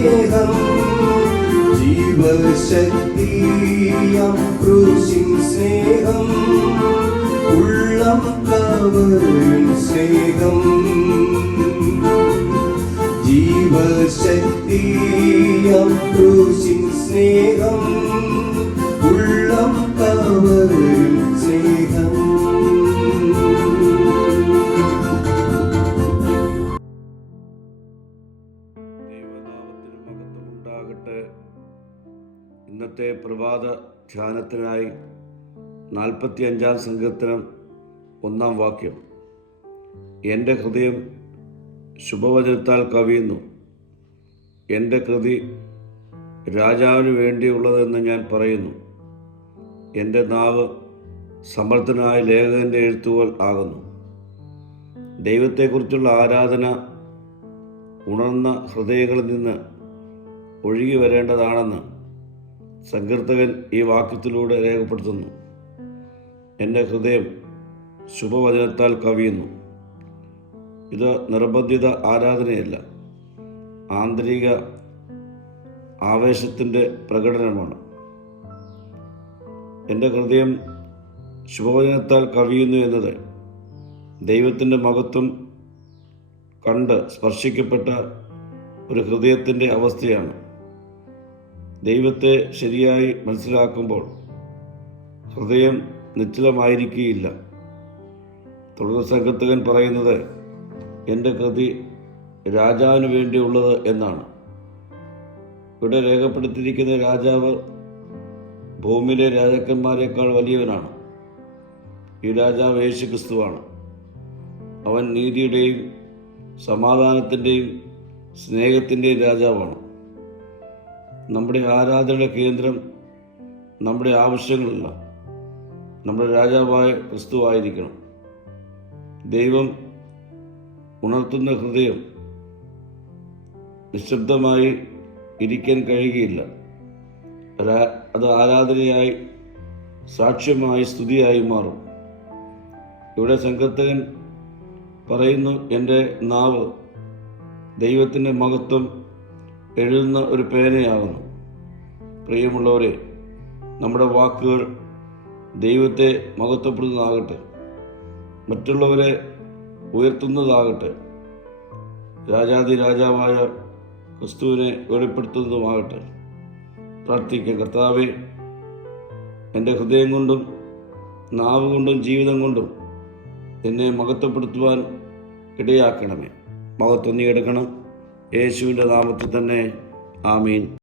സ്നേഹം ജീവശക്തിയാം ക്രൂശിൻ സ്നേഹം ഉള്ളം കവരും സ്നേഹം ജീവശക്തിയാം ക്രൂശിൻ സ്നേഹം ഉള്ളം കവരും സ്നേഹം. ഇന്നത്തെ പ്രഭാത ധ്യാനത്തിനായി 45-ാം സങ്കീർത്തനം 1-ാം വാക്യം. എൻ്റെ ഹൃദയം ശുഭവചനത്താൽ കവിയുന്നു, എൻ്റെ കൃതി രാജാവിന് വേണ്ടിയുള്ളതെന്ന് ഞാൻ പറയുന്നു. എൻ്റെ നാവ് സമർത്ഥനായ ലേഖകൻ്റെ എഴുത്തുകൾ ആകുന്നു. ദൈവത്തെക്കുറിച്ചുള്ള ആരാധന ഉണർന്ന ഹൃദയങ്ങളിൽ നിന്ന് ഒഴുകി വരേണ്ടതാണെന്ന് സങ്കീർത്തകൻ ഈ വാക്യത്തിലൂടെ രേഖപ്പെടുത്തുന്നു. എൻ്റെ ഹൃദയം ശുഭവചനത്താൽ കവിയുന്നു. ഇത് നിർബന്ധിത ആരാധനയല്ല, ആന്തരിക ആവേശത്തിൻ്റെ പ്രകടനമാണ്. എൻ്റെ ഹൃദയം ശുഭവചനത്താൽ കവിയുന്നു എന്നത് ദൈവത്തിൻ്റെ മഹത്വം കണ്ട് സ്പർശിക്കപ്പെട്ട ഒരു ഹൃദയത്തിൻ്റെ അവസ്ഥയാണ്. ദൈവത്തെ ശരിയായി മനസ്സിലാക്കുമ്പോൾ ഹൃദയം നിശ്ചലമായിരിക്കുകയില്ല. തുടർന്ന് സങ്കീർത്തകൻ പറയുന്നത് എൻ്റെ കൃതി രാജാവിന് വേണ്ടിയുള്ളത് എന്നാണ്. ഇവിടെ രേഖപ്പെടുത്തിയിരിക്കുന്ന രാജാവ് ഭൂമിയിലെ രാജാക്കന്മാരെക്കാൾ വലിയവനാണ്. ഈ രാജാവ് യേശു ക്രിസ്തുവാണ്. അവൻ നീതിയുടെയും സമാധാനത്തിൻ്റെയും സ്നേഹത്തിൻ്റെയും രാജാവാണ്. നമ്മുടെ ആരാധനയുടെ കേന്ദ്രം നമ്മുടെ ആവശ്യങ്ങളല്ല, നമ്മുടെ രാജാവായ ക്രിസ്തുവായിരിക്കണം. ദൈവം ഉണർത്തുന്ന ഹൃദയം നിശബ്ദമായി ഇരിക്കാൻ കഴിയുകയില്ല. അത് ആരാധനയായി, സാക്ഷ്യമായി, സ്തുതിയായി മാറും. ഇവിടെ സങ്കീർത്തകൻ പറയുന്നു, എൻ്റെ നാവ് ദൈവത്തിൻ്റെ മഹത്വം എഴുതുന്ന ഒരു പേനയാകുന്നു. പ്രിയമുള്ളവരെ, നമ്മുടെ വാക്കുകൾ ദൈവത്തെ മഹത്വപ്പെടുന്നതാകട്ടെ, മറ്റുള്ളവരെ ഉയർത്തുന്നതാകട്ടെ, രാജാതി രാജാവായ ക്രിസ്തുവിനെ വെളിപ്പെടുത്തുന്നതുമാകട്ടെ. പ്രാർത്ഥിക്കാം. കർത്താവേ, എൻ്റെ ഹൃദയം കൊണ്ടും നാവ് കൊണ്ടും ജീവിതം കൊണ്ടും എന്നെ മഹത്വപ്പെടുത്തുവാൻ ഇടയാക്കണമേ. മഹത്വം നീ എടുക്കണം. യേശുവിൻ്റെ നാമത്തിൽ തന്നെ. ആമീൻ.